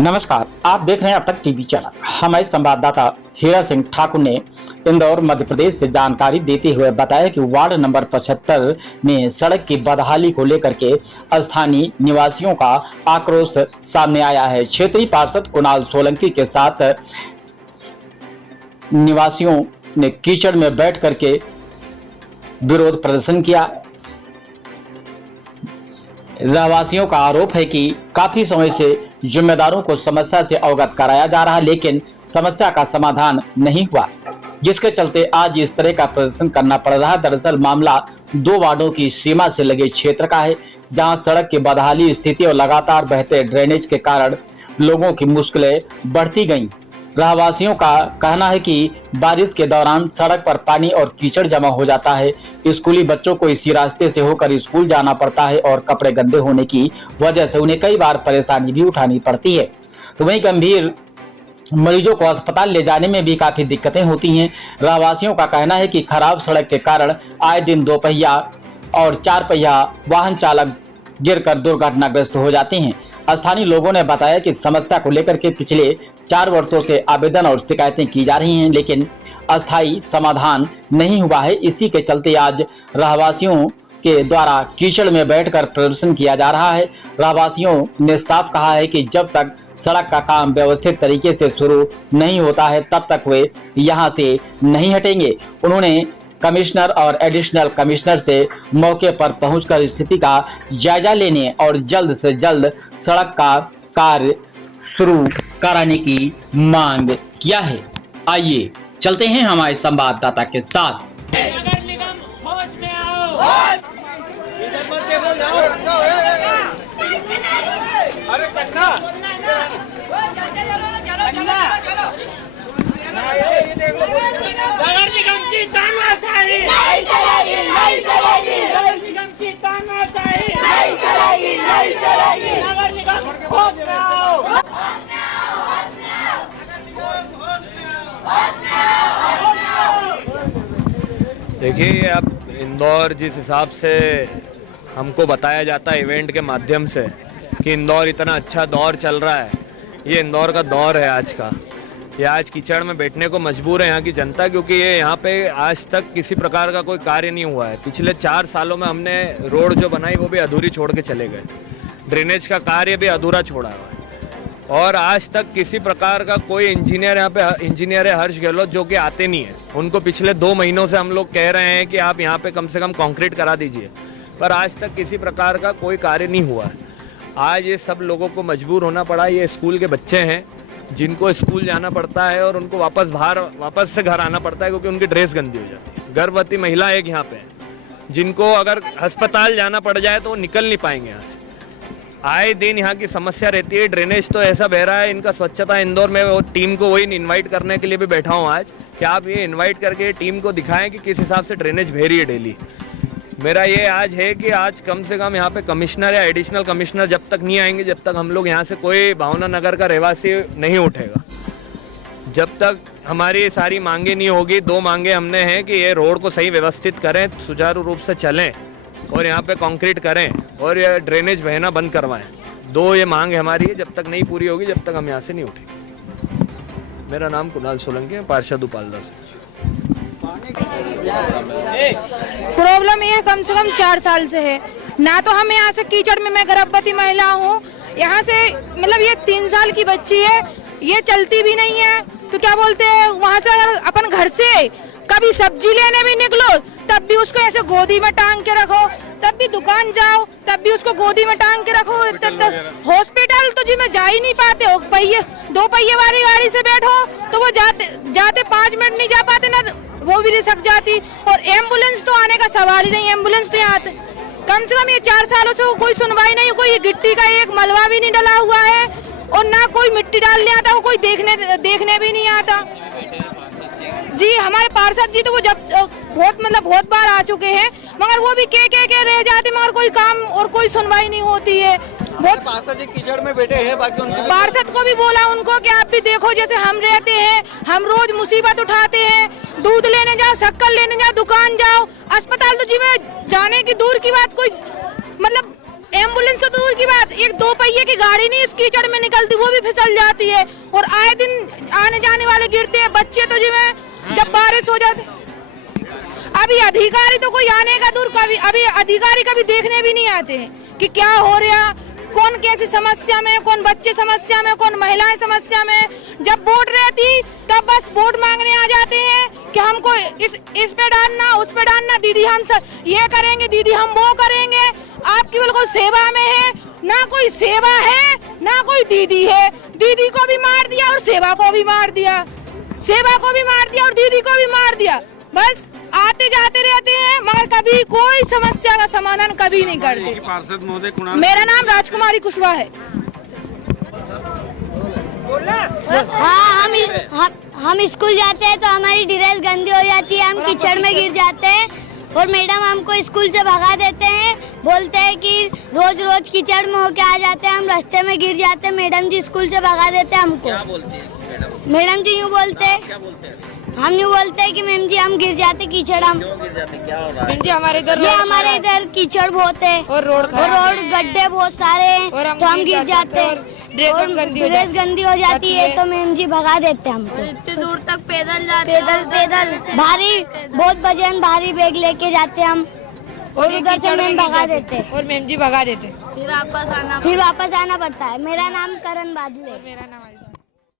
नमस्कार, आप देख रहे हैं अब तक टीवी चैनल। हमारे संवाददाता हीरा सिंह ठाकुर ने इंदौर मध्य प्रदेश से जानकारी देते हुए बताया कि वार्ड नंबर 75 में सड़क की बदहाली को लेकर के स्थानीय निवासियों का आक्रोश सामने आया है। क्षेत्रीय पार्षद कुणाल सोलंकी के साथ निवासियों ने कीचड़ में बैठ करके विरोध प्रदर्शन किया। रहवासियों का आरोप है कि काफी समय से जिम्मेदारों को समस्या से अवगत कराया जा रहा, लेकिन समस्या का समाधान नहीं हुआ, जिसके चलते आज इस तरह का प्रदर्शन करना पड़ रहा है। दरअसल मामला 2 वार्डों की सीमा से लगे क्षेत्र का है, जहां सड़क की बदहाली स्थिति और लगातार बहते ड्रेनेज के कारण लोगों की मुश्किलें बढ़ती गईं। रहवासियों का कहना है कि बारिश के दौरान सड़क पर पानी और कीचड़ जमा हो जाता है। स्कूली बच्चों को इसी रास्ते से होकर स्कूल जाना पड़ता है और कपड़े गंदे होने की वजह से उन्हें कई बार परेशानी भी उठानी पड़ती है। तो वहीं गंभीर मरीजों को अस्पताल ले जाने में भी काफी दिक्कतें होती हैं। रहवासियों का कहना है कि खराब सड़क के कारण आए दिन 2 पहिया और 4 पहिया वाहन चालक गिरकर दुर्घटनाग्रस्त हो जाते हैं। स्थानीय लोगों ने बताया कि समस्या को लेकर के पिछले 4 वर्षों से आवेदन और शिकायतें की जा रही हैं, लेकिन अस्थायी समाधान नहीं हुआ है। इसी के चलते आज रहवासियों के द्वारा कीचड़ में बैठकर प्रदर्शन किया जा रहा है। रहवासियों ने साफ कहा है कि जब तक सड़क का काम व्यवस्थित तरीके से शुरू नहीं होता है, तब तक वे यहां से नहीं हटेंगे। उन्होंने कमिश्नर और एडिशनल कमिश्नर से मौके पर पहुंचकर स्थिति का जायजा लेने और जल्द से जल्द सड़क का कार्य शुरू कराने की मांग किया है। आइए चलते हैं हमारे संवाददाता के साथ। नगर निगम होश में आओ। अरे कन्ना नगर निगम की तानाशाही नहीं चलेगी, नहीं चलेगी। नगर निगम की तानाशाही नहीं चलेगी, नहीं चलेगी। नगर निगम होश में आओ। देखिए, अब इंदौर जिस हिसाब से हमको बताया जाता है इवेंट के माध्यम से कि इंदौर इतना अच्छा दौर चल रहा है, ये इंदौर का दौर है आज का। ये आज कीचड़ में बैठने को मजबूर है यहाँ की जनता, क्योंकि ये यहाँ पे आज तक किसी प्रकार का कोई कार्य नहीं हुआ है। पिछले 4 सालों में हमने रोड जो बनाई वो भी अधूरी छोड़ के चले गए, ड्रेनेज का कार्य भी अधूरा छोड़ा हुआ है, और आज तक किसी प्रकार का कोई इंजीनियर यहाँ पे, इंजीनियर है हर्ष गहलोत, जो कि आते नहीं है। उनको पिछले 2 महीनों से हम लोग कह रहे हैं कि आप यहाँ पे कम से कम कंक्रीट करा दीजिए, पर आज तक किसी प्रकार का कोई कार्य नहीं हुआ है। आज ये सब लोगों को मजबूर होना पड़ा। ये स्कूल के बच्चे हैं जिनको स्कूल जाना पड़ता है और उनको वापस से घर आना पड़ता है, क्योंकि उनकी ड्रेस गंदी हो जाती है। गर्भवती महिला एक यहाँ पे है, जिनको अगर अस्पताल जाना पड़ जाए तो वो निकल नहीं पाएंगे यहाँ से। आए दिन यहाँ की समस्या रहती है। ड्रेनेज तो ऐसा बह रहा है, इनका स्वच्छता इंदौर में वो टीम को वही इनवाइट करने के लिए भी बैठा हूँ आज, कि आप ये इनवाइट करके टीम को दिखाएं कि किस हिसाब से ड्रेनेज बह रही है डेली। मेरा ये आज है कि आज कम से कम यहाँ पे कमिश्नर या एडिशनल कमिश्नर जब तक नहीं आएंगे, जब तक हम लोग यहाँ से कोई भावना नगर का रहवासी नहीं उठेगा, जब तक हमारी सारी मांगे नहीं होगी। 2 मांगे हमने हैं कि ये रोड को सही व्यवस्थित करें, सुचारू रूप से चलें और यहाँ पे कंक्रीट करें और ये ड्रेनेज बहना बंद करवाएं। 2 ये मांग है हमारी, जब तक नहीं पूरी होगी जब तक हम यहाँ से नहीं उठेंगे। मेरा नाम कुणाल सोलंकी है, पार्षद उपालदा से। प्रॉब्लम ये कम से कम 4 साल से है ना, तो हम यहाँ से कीचड़ में, मैं गर्भवती महिला हूँ, यहाँ से मतलब ये 3 साल की बच्ची है, ये चलती भी नहीं है। तो क्या बोलते हैं, वहाँ से अपन घर से कभी सब्जी लेने भी निकलो तब भी उसको ऐसे गोदी में टांग के रखो, तब भी दुकान जाओ तब भी उसको गोदी में टांग के रखो। हॉस्पिटल तो जी में जा ही नहीं पाते हो, 2 पहिए वाली गाड़ी से बैठो तो वो जाते 5 मिनट नहीं जा पाते ना, वो भी रिसक जाती। और एम्बुलेंस तो आने का सवाल ही नहीं, एम्बुलेंस तो यहाँ आते। कम से कम ये 4 सालों से कोई सुनवाई नहीं, कोई गिट्टी का एक मलबा भी नहीं डला हुआ है और ना कोई मिट्टी डालने आता, वो कोई देखने भी नहीं आता। जी हमारे पार्षद जी तो वो जब बहुत बार आ चुके हैं, मगर वो भी के रह जाते, मगर कोई काम और कोई सुनवाई नहीं होती है। बहुत पार्षद जी कीचड़ में बैठे हैं, बाकी उनके पार्षद को भी बोला उनको कि आप भी देखो, जैसे हम रहते हैं, हम रोज मुसीबत उठाते हैं, दूध लेने जाओ, शक्कर लेने जाओ, दुकान जाओ, अस्पताल तो जी में जाने की दूर की बात, कोई मतलब एम्बुलेंस तो दूर की बात, एक 2 पहिए की गाड़ी नहीं इस कीचड़ में निकलती, वो भी फिसल जाती है। और आए दिन आने जाने वाले गिरते हैं, बच्चे तो जब बारिश हो जाती। अभी अधिकारी तो कोई आने का दूर, कभी अभी अधिकारी कभी देखने भी नहीं आते हैं कि क्या हो रहा, कौन कैसी समस्या में, कौन बच्चे समस्या में, कौन महिलाएं समस्या में। जब वोट रहती तब बस वोट मांगने आ जाते हैं कि हमको इस पे डालना, उस पे डालना, दीदी हम सब ये करेंगे, दीदी हम वो करेंगे। आपकी बिल्कुल सेवा में है, ना कोई सेवा है ना कोई दीदी है। दीदी को भी मार दिया और सेवा को भी मार दिया, सेवा को भी मार दिया और दीदी को भी मार दिया। बस आते जाते रहते हैं मगर कभी कोई समस्या का समाधान कभी नहीं करते। पार्षद महोदय कुणाल, मेरा नाम राजकुमारी कुशवाहा है। हाँ, हम स्कूल जाते हैं तो हमारी ड्रेस गंदी हो जाती है, हम कीचड़ में गिर जाते हैं और मैडम हमको स्कूल से भगा देते हैं। बोलते हैं कि रोज रोज कीचड़ में होके आ जाते हैं, हम रास्ते में गिर जाते हैं, मैडम जी स्कूल से भगा देते हैं हमको। क्या बोलती है मैडम जी यूँ बोलते हैं, क्या बोलते हैं? हम यूँ बोलते हैं कि मैम जी हम गिर जाते कीचड़, हम क्यों गिर जाते, क्या हो रहा है? मैम जी हमारे इधर ये हमारे इधर कीचड़ बहुत है और रोड गड्ढे बहुत सारे हैं, तो हम गिर जाते हैं, ड्रेस गंदी हो जाती है तो मैम जी भगा देते हैं हमको। इतनी दूर तक पैदल जाते पैदल भारी, बहुत वजन भारी बैग लेके जाते हम और उधर से मैम भगा देते हैं और मैम जी भगा देते। फिर वापस आना फिर वापस आना पड़ता है। मेरा नाम करण बादल है। मेरा नाम